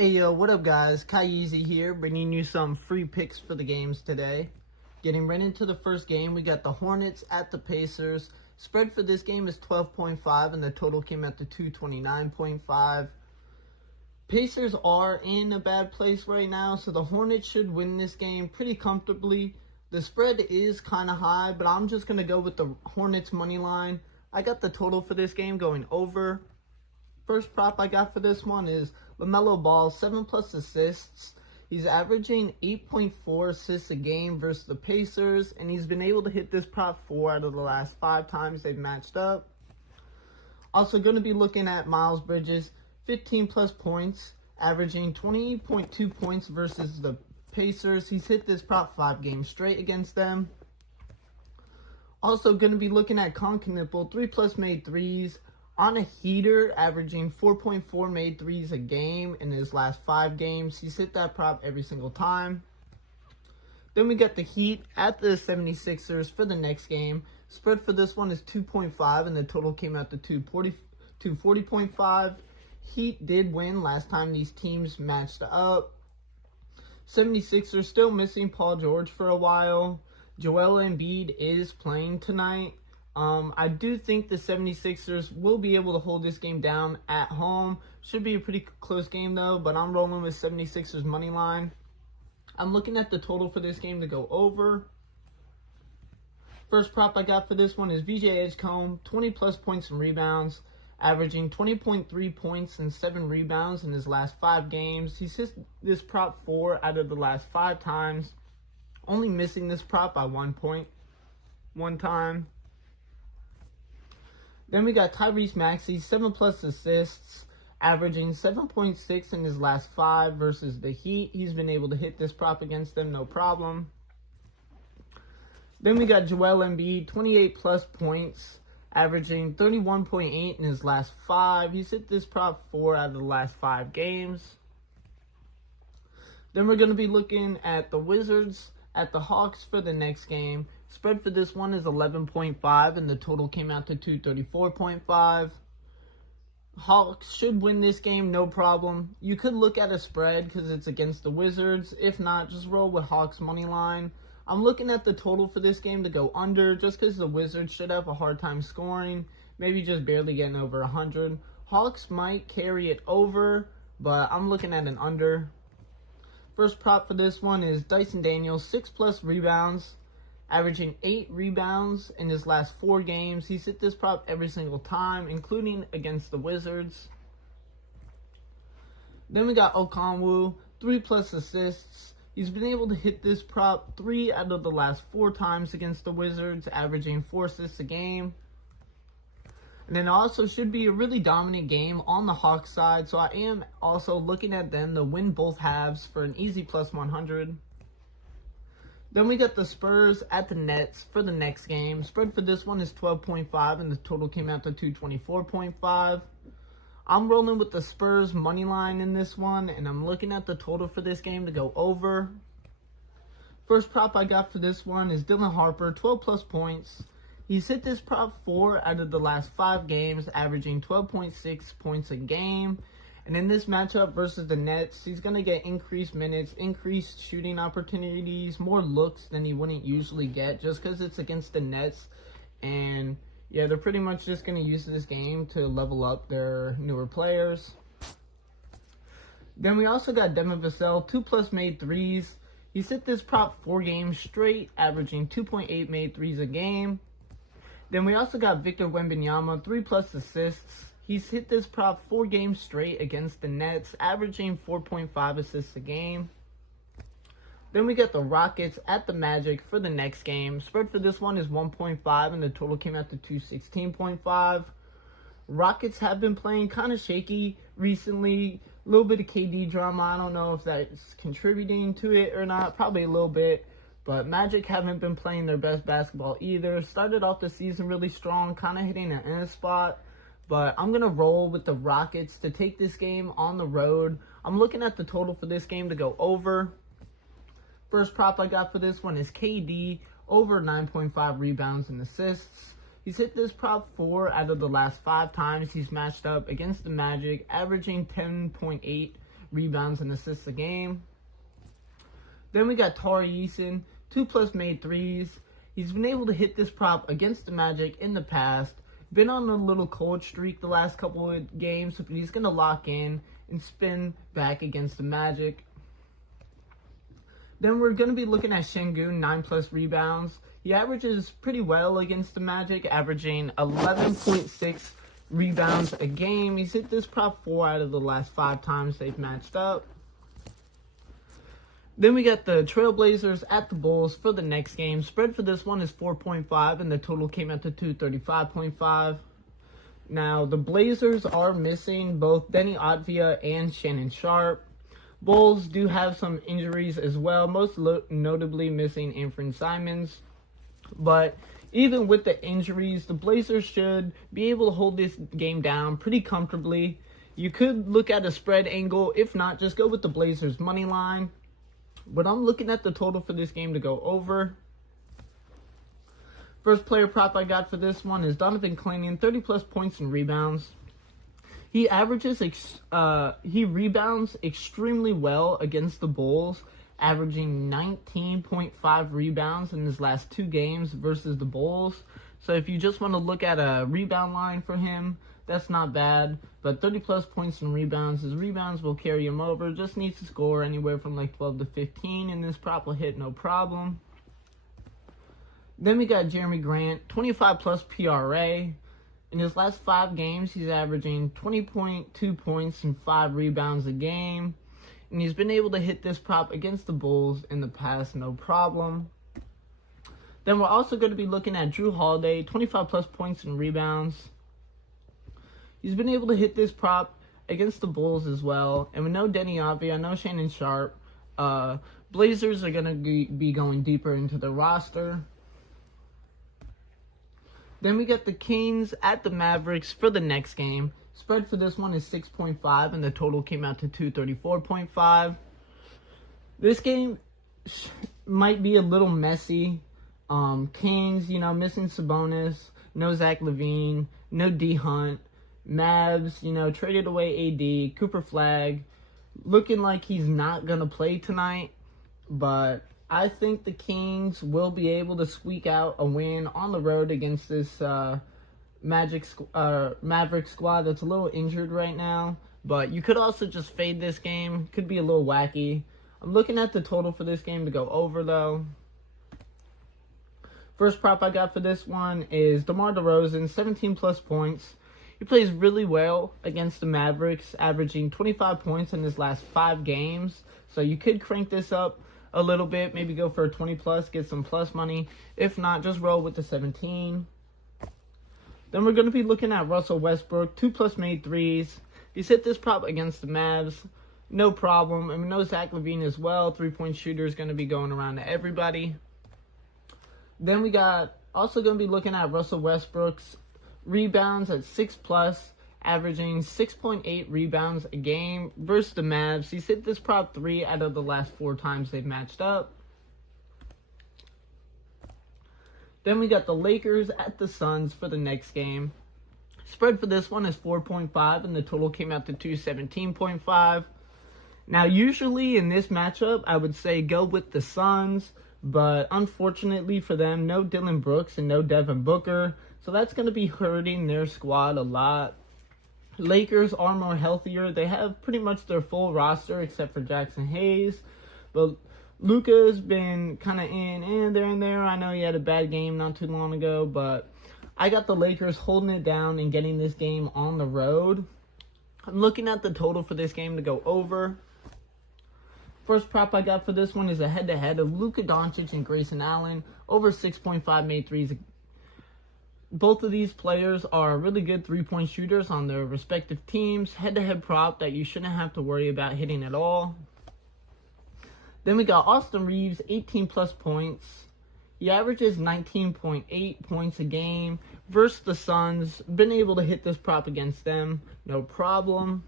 Hey yo, what up guys? Kyeezyz here, bringing you some free picks for the games today. Getting right into the first game, we got the Hornets at the Pacers. Spread for this game is 12.5 and the total came out to 229.5. Pacers are in a bad place right now, so the Hornets should win this game pretty comfortably. The spread is kind of high, but I'm just going to go with the Hornets money line. I got the total for this game going over. First prop I got for this one is LaMelo Ball, 7+ assists. He's averaging 8.4 assists a game versus the Pacers, and he's been able to hit this prop 4 out of the last 5 times they've matched up. Also going to be looking at Miles Bridges, 15+ points, averaging 20.2 points versus the Pacers. He's hit this prop 5 games straight against them. Also going to be looking at Knievel, 3+ made threes. On a heater, averaging 4.4 made threes a game in his last 5 games. He's hit that prop every single time. Then we got the Heat at the 76ers for the next game. Spread for this one is 2.5 and the total came out to 240.5. Heat did win last time these teams matched up. 76ers still missing Paul George for a while. Joel Embiid is playing tonight. I do think the 76ers will be able to hold this game down at home. Should be a pretty close game though, but I'm rolling with 76ers money line. I'm looking at the total for this game to go over. First prop I got for this one is VJ Edgecombe, 20+ points and rebounds, averaging 20.3 points and 7 rebounds in his last 5 games. He's hit this prop 4 out of the last 5 times, only missing this prop by 1 point one time. Then we got Tyrese Maxey, 7+ assists, averaging 7.6 in his last 5 versus the Heat. He's been able to hit this prop against them, no problem. Then we got Joel Embiid, 28+ points, averaging 31.8 in his last 5. He's hit this prop 4 out of the last 5 games. Then we're going to be looking at the Wizards at the Hawks for the next game. Spread for this one is 11.5 and the total came out to 234.5. Hawks should win this game, no problem. You could look at a spread because it's against the Wizards. If not, just roll with Hawks money line. I'm looking at the total for this game to go under just because the Wizards should have a hard time scoring. Maybe just barely getting over 100. Hawks might carry it over, but I'm looking at an under. First prop for this one is Dyson Daniels, 6+ rebounds, averaging 8 rebounds in his last 4 games. He's hit this prop every single time, including against the Wizards. Then we got Okongwu, 3+ assists. He's been able to hit this prop 3 out of the last 4 times against the Wizards, averaging 4 assists a game. And then also should be a really dominant game on the Hawks side, so I am also looking at them to win both halves for an easy +100. Then we got the Spurs at the Nets for the next game. Spread for this one is 12.5 and the total came out to 224.5. I'm rolling with the Spurs money line in this one, and I'm looking at the total for this game to go over. First prop I got for this one is Dylan Harper, 12+ points. He's hit this prop 4 out of the last 5 games, averaging 12.6 points a game. And in this matchup versus the Nets, he's going to get increased minutes, increased shooting opportunities, more looks than he wouldn't usually get just because it's against the Nets. And yeah, they're pretty much just going to use this game to level up their newer players. Then we also got Devin Vassell, 2+ made threes. He's hit this prop 4 games straight, averaging 2.8 made threes a game. Then we also got Victor Wembanyama, 3+ assists. He's hit this prop 4 games straight against the Nets, averaging 4.5 assists a game. Then we got the Rockets at the Magic for the next game. Spread for this one is 1.5 and the total came out to 216.5. Rockets have been playing kind of shaky recently. A little bit of KD drama. I don't know if that's contributing to it or not. Probably a little bit. But Magic haven't been playing their best basketball either. Started off the season really strong, kind of hitting an end spot. But I'm going to roll with the Rockets to take this game on the road. I'm looking at the total for this game to go over. First prop I got for this one is KD, over 9.5 rebounds and assists. He's hit this prop 4 out of the last 5 times he's matched up against the Magic, averaging 10.8 rebounds and assists a game. Then we got Tari Eason, 2+ made threes. He's been able to hit this prop against the Magic in the past. Been on a little cold streak the last couple of games, but he's going to lock in and spin back against the Magic. Then we're going to be looking at Şengün, 9+ rebounds. He averages pretty well against the Magic, averaging 11.6 rebounds a game. He's hit this prop 4 out of the last 5 times they've matched up. Then we got the Trailblazers at the Bulls for the next game. Spread for this one is 4.5, and the total came out to 235.5. Now, the Blazers are missing both Denny Advia and Shannon Sharp. Bulls do have some injuries as well, most notably missing Anfernee Simons. But even with the injuries, the Blazers should be able to hold this game down pretty comfortably. You could look at a spread angle. If not, just go with the Blazers money line. But I'm looking at the total for this game to go over. First player prop I got for this one is Donovan Clanyon, 30+ points and rebounds. He rebounds extremely well against the Bulls, averaging 19.5 rebounds in his last 2 games versus the Bulls. So if you just want to look at a rebound line for him, that's not bad. But 30+ points and rebounds, his rebounds will carry him over. Just needs to score anywhere from like 12 to 15, and this prop will hit no problem. Then we got Jeremy Grant, 25+ PRA. In his last 5 games, he's averaging 20.2 points and 5 rebounds a game. And he's been able to hit this prop against the Bulls in the past, no problem. Then we're also going to be looking at Drew Holiday, 25+ points and rebounds. He's been able to hit this prop against the Bulls as well. And with no Denny Avdia, no Shannon Sharp, Blazers are going to be going deeper into the roster. Then we got the Kings at the Mavericks for the next game. Spread for this one is 6.5, and the total came out to 234.5. This game might be a little messy. Kings, missing Sabonis, no Zach LaVine, no D Hunt. Mavs, traded away AD, Cooper Flag, looking like he's not going to play tonight. But I think the Kings will be able to squeak out a win on the road against this Maverick squad that's a little injured right now. But you could also just fade this game. Could be a little wacky. I'm looking at the total for this game to go over, though. First prop I got for this one is DeMar DeRozan, 17+ points. He plays really well against the Mavericks, averaging 25 points in his last 5 games. So you could crank this up a little bit, maybe go for a 20+, get some plus money. If not, just roll with the 17. Then we're going to be looking at Russell Westbrook, 2+ made threes. He's hit this prop against the Mavs, no problem. And we know Zach LaVine as well, 3-point shooter is going to be going around to everybody. Then we got also going to be looking at Russell Westbrook's rebounds at 6+, averaging 6.8 rebounds a game versus the Mavs. He's hit this prop 3 out of the last 4 times they've matched up. Then we got the Lakers at the Suns for the next game. Spread for this one is 4.5, and the total came out to 217.5. Now, usually in this matchup, I would say go with the Suns, but unfortunately for them, no Dylan Brooks and no Devin Booker. So that's going to be hurting their squad a lot. Lakers are more healthier. They have pretty much their full roster except for Jackson Hayes. But Luka's been kind of in there. I know he had a bad game not too long ago, but I got the Lakers holding it down and getting this game on the road. I'm looking at the total for this game to go over. First prop I got for this one is a head-to-head of Luka Doncic and Grayson Allen, over 6.5 made threes. Both of these players are really good 3-point shooters on their respective teams. Head-to-head prop that you shouldn't have to worry about hitting at all. Then we got Austin Reeves, 18+ points. He averages 19.8 points a game versus the Suns. Been able to hit this prop against them, no problem.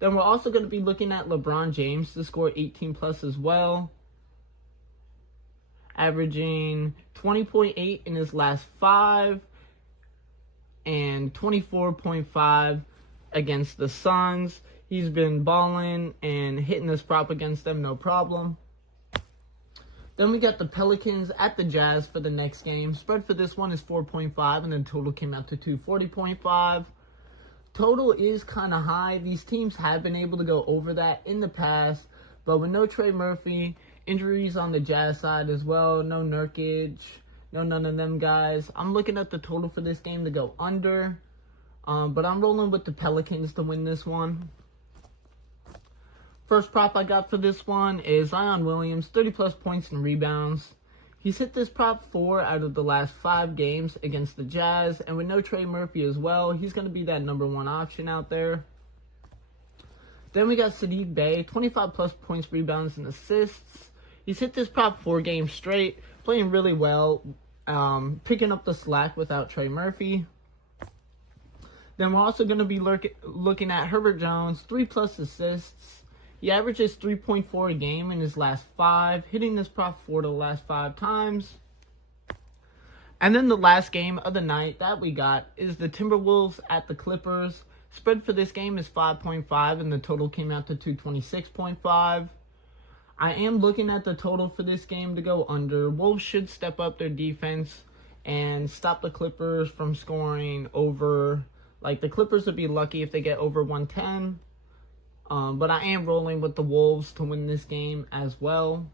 Then we're also going to be looking at LeBron James to score 18+ as well, averaging 20.8 in his last 5 and 24.5 against the Suns. He's been balling and hitting this prop against them no problem. Then we got the Pelicans at the Jazz for the next game. Spread for this one is 4.5, and the total came out to 240.5. Total is kind of high. These teams have been able to go over that in the past, but with no Trey Murphy, injuries on the Jazz side as well, no Nurkic, no none of them guys, I'm looking at the total for this game to go under, but I'm rolling with the Pelicans to win this one. First prop I got for this one is Zion Williams, 30-plus points and rebounds. He's hit this prop 4 out of the last 5 games against the Jazz, and with no Trey Murphy as well, he's going to be that number 1 option out there. Then we got Saddiq Bey, 25-plus points, rebounds, and assists. He's hit this prop 4 games straight, playing really well, picking up the slack without Trey Murphy. Then we're also going to be looking at Herbert Jones, 3-plus assists. He averages 3.4 a game in his last 5, hitting this prop 4 the last 5 times. And then the last game of the night that we got is the Timberwolves at the Clippers. Spread for this game is 5.5, and the total came out to 226.5. I am looking at the total for this game to go under. Wolves should step up their defense and stop the Clippers from scoring over. Like, the Clippers would be lucky if they get over 110. But I am rolling with the Wolves to win this game as well.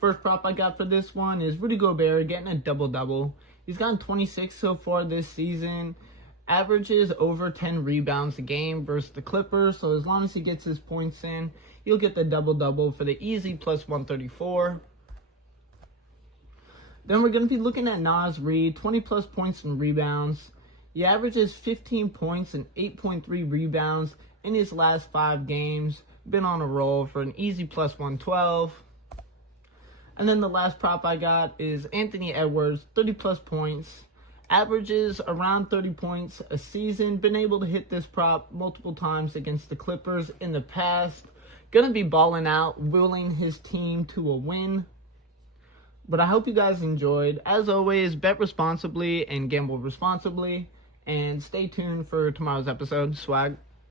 First prop I got for this one is Rudy Gobert getting a double-double. He's gotten 26 so far this season. Averages over 10 rebounds a game versus the Clippers. So as long as he gets his points in, he'll get the double-double for the easy plus 134. Then we're going to be looking at Naz Reid, 20-plus points and rebounds. He averages 15 points and 8.3 rebounds in his last 5 games. Been on a roll for an easy plus 112. And then the last prop I got is Anthony Edwards, 30-plus points. Averages around 30 points a season. Been able to hit this prop multiple times against the Clippers in the past. Gonna be balling out, willing his team to a win. But I hope you guys enjoyed. As always, bet responsibly and gamble responsibly. And stay tuned for tomorrow's episode. Swag.